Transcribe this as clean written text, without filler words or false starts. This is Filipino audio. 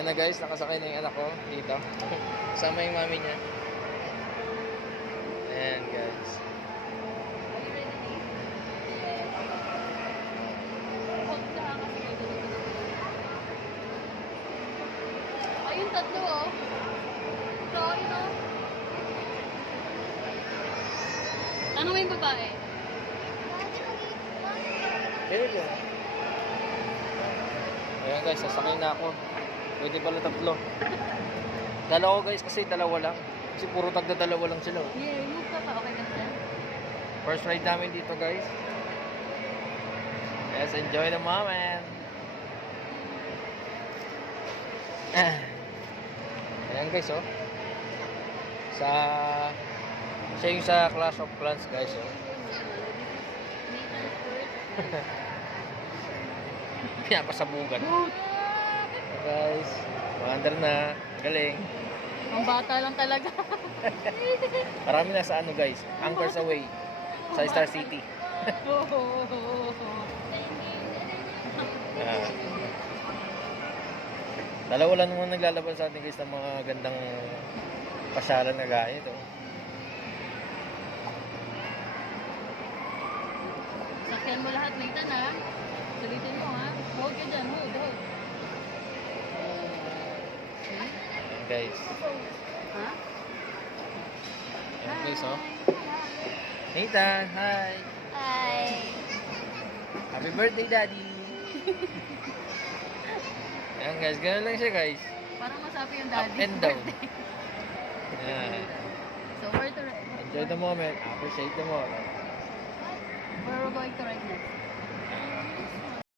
Ayan na guys, nakasakay na yung anak ko dito. Kasama yung mami niya. Ayan guys. Ayun, tatlo oh. Sorry no. Tanong mo yung babae. Pwede. Ayan guys, sasakay na ako. Pwede pala tatlo. Dalawa guys kasi dalawa lang. Kasi puro tagda dalawa lang sila. Yeah, move ka pa. Okay ka na dyan? First ride namin dito guys. Let's enjoy the moment. Ayan guys oh. Siya yung sa Clash of Clans guys oh. Pinapasabugan. Guys, wander na. Galing. Ang bata lang talaga. Marami na sa ano guys. Anchors Away. Sa Star City. Dalawa lang naman naglalabas sa atin guys ng mga gandang pasyalan na gaya ito. Sakyan mo lahat, Nathan ha. Sulitin mo ha. Hold ka dyan, hold. Ayan guys. Ha? Ayan guys oh. Nathan, hi. Hi. Happy birthday daddy. Ayan guys, gano'n lang siya guys. Parang masabi yung Up daddy. and down. Ayan. So where to Enjoy the moment. Appreciate the moment. where we're going to ride next?